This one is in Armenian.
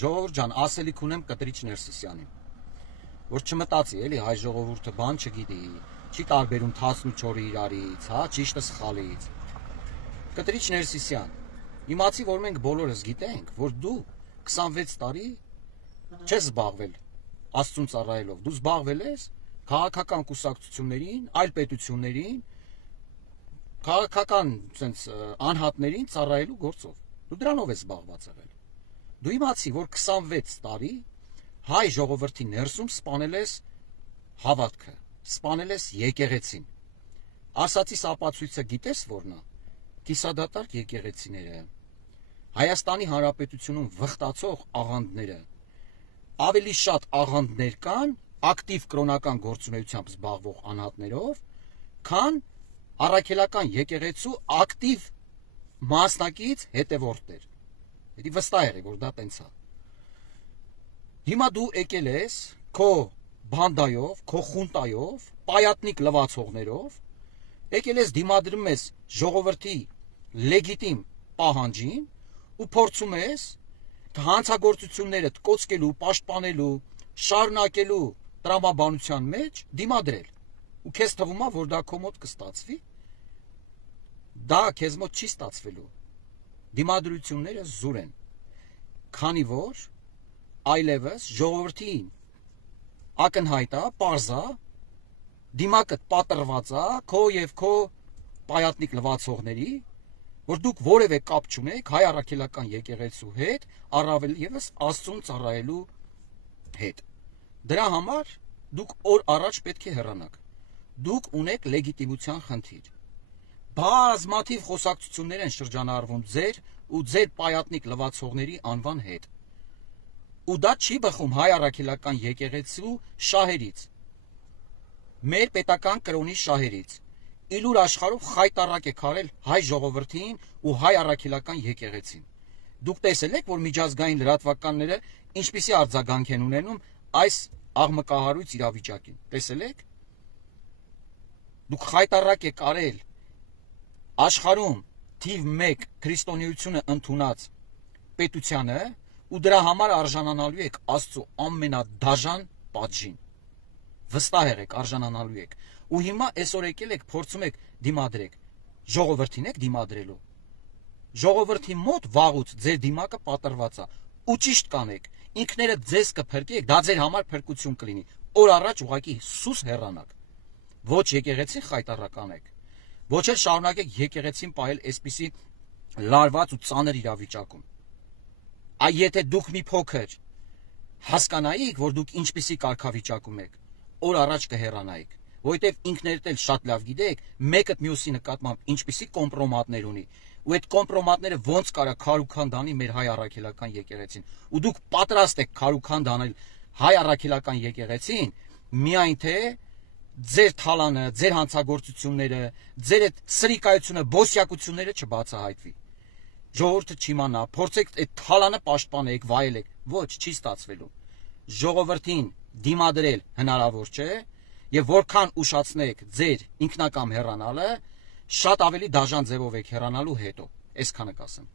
ժողովուրդ ջան, ասելիք ունեմ Կտրիչ Ներսիսյանին, որ չմտածի, էլի հայ ժողովուրդը բան չգիտի, չի տարբերում 14-ը իրարից, հա, ճիշտը սխալից։ Կտրիչ Ներսիսյան, իմացի, որ մենք բոլորս գիտենք, որ դու 26 տարի չես զբաղվել Աստծուն ծառայելով, դու զբաղվել ես քաղաքական կուսակցություններին, այլ պետություններին, քաղաքական անհատներին ծառայելու գործով։ Դու դրանով ես զբաղված եղել։ Դու իմացի, որ 26 տարի հայ ժողովրդի ներսում սպանել ես հավատքը, սպանել ես եկեղեցին։ Ասացիս ապացույցը գիտես որն է։ Կիսադատարկ եկեղեցիները, Հայաստանի Հանրապետությունում վխտացող աղանդները, ավելի շատ աղանդներ կան ակտիվ կրոնական գործունեությամբ զբաղվող անհատներով, քան առաքելական եկեղեցու ակտիվ մասնակից հետևորդներ։ Պետք է վստահ եղեք, որ դա տենց է։ Հիմա դու եկել ես քո բանդայով, քո խունտայով, պայատնիկ լվացողներով, եկել ես դիմադրում ես ժողովրդի լեգիտիմ պահանջին ու փորձում ես հանցագործությունները կոծկելու, պաշտպանելու, շարունակելու տրամաբանության մեջ դիմադրել։ Ու քեզ թվում է, որ դա քո մոտ կստացվի։ Դա քեզ մոտ չի ստացվելու։ Դիմադրությունները զուր են, քանի որ այլևս ժողովրդին ակնհայտ է, պարզ է, դիմակդ պատրված է քո եւ քո պայատնիկ լվացողների, որ դուք որևէ կապ չունեք հայ առաքելական եկեղեցու հետ, առավել եւս Աստծուն ծառայելու հետ։ Դրա համար դուք օր առաջ պետք է հեռանաք։ Դուք ունեք լեգիտիմության խնդիր։ Բազմաթիվ խոսակցություններ են շրջանառվում ձեր ու ձեր պայատնիկ լվացողների անվան հետ։ Ու դա չի բխում հայ առաքելական եկեղեցու շահերից, մեր պետական կրոնի շահերից։ Իլուր աշխարհով խայտարակ է քարել հայ ժողովրդին ու հայ առաքելական եկեղեցին։ Դուք տեսել եք, որ միջազգային լրատվականները ինչպիսի արձագանք են ունենում այս աղմկահարույց իրավիճակին։ Տեսել եք։ Դուք խայտարակ եք արել աշխարհում թիվ 1 քրիստոնեությունը ընդունած պետությանը ու դրա համար արժանանալու եք Աստծո ամենադաժան պատժին։ Վստահ եղեք, արժանանալու եք։ Ու հիմա այսօր եկել եք, փորձում եք դիմադրեք։ Ժողովրդին եք դիմադրելու։ Ժողովրդի մոտ վաղուց ձեր դիմակը պատրված է։ Ու ճիշտ կանեք, ինքներդ ձեզ կփրկեք, դա ձեր համար փրկություն կլինի։ Օր առաջ ուղղակի սուս հեռանաք։ Ոչ եկեղեցին խայտարականեք։ Ոչ էլ շարունակեք եկեղեցին պահել այսպիսի լարված ու ծանր իրավիճակում։ Այ եթե դուք մի փոքր հասկանայիք, որ դուք ինչպիսի կարգավիճակում եք, օր առաջ կհեռանայիք, որովհետև ինքներդ էլ շատ լավ գիտեք, մեկը մյուսի նկատմամբ ինչպիսի կոմպրոմատներ ունի, ու այդ կոմպրոմատները ոնց կարա քարուքան դանի մեր հայ առաքելական եկեղեցին, ու դուք պատրաստ եք քարուքան դանել հայ առաքելական եկեղեցին, միայն թե ձեր թալանը, ձեր հանցագործությունները, ձեր այդ սրիկայությունը, բոսյակությունները չբացահայտվի։ Ժողովուրդը չիմանա, փորձեք այդ թալանը պաշտպանեք, վայելեք, ոչ, չի ստացվելու։ Ժողովրդին դիմադրել հնարավոր չէ, եւ որքան ուշացնեք ձեր ինքնակամ հեռանալը, շատ ավելի դաժան ձևով եք հեռանալու հետո։ Այսքանը կասեմ։